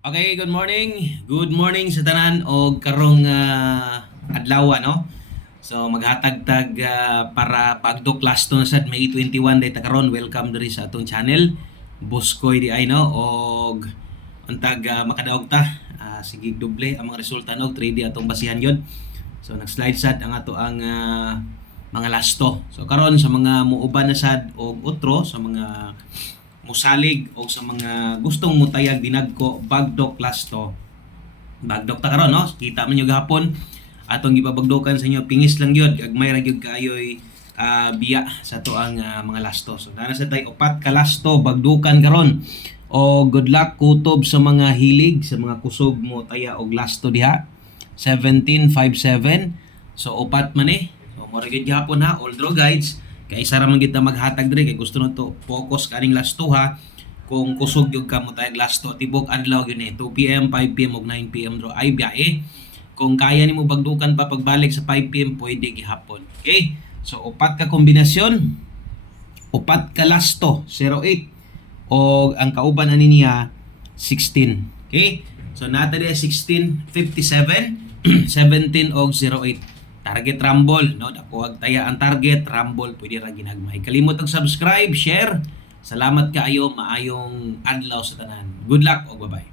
Okay, good morning. Good morning sa tanan o karong adlaw no. So maghatag-tag para pagdok last to sad May 21 day ta karon. Welcome diri sa atong channel. Boskoy di ay no og untag makadaog ta. Sige doble ang mga resulta no 3D atong basihan yon. So nag-slide sad ang ato ang mga lasto. So karon sa mga muuban na sad og utro sa mga musalig o sa mga gustong mutayag dinagko bagdok lasto bagdok ta karon no kita man yung gahapon atong gibabagdokan sa inyo pingis lang gyud gagmay ra gyud kaayoy biya sa to ang mga lasto. So nana sa tay upat ka lasto bagdukan karon o good luck kutob sa mga hilig sa mga kusog mo taya og lasto diha 1757. So upat man so mo ra gyud gihapon ha all draw guides kay isa ra man gid maghatag diri kay gusto na to focus kaning lasto ha kung kusog gyud ka mo tayag lasto tibok adlaw gyud ni 2 PM 5 PM ug 9 PM draw ay biyahe kung kaya nimo bagdukan pa pagbalik sa 5 PM pwede gihapon. Okay, so upat ka kombinasyon, upat ka lasto 08 o ang kauban ani niya 16. Okay, so nata diya 16 57 17 og 08 target rumble no dako ag taya ang target rumble pwede ra ginagmay. Kalimot og subscribe, share. Salamat kaayo, maayong adlaw sa tanan. Good luck o bye-bye.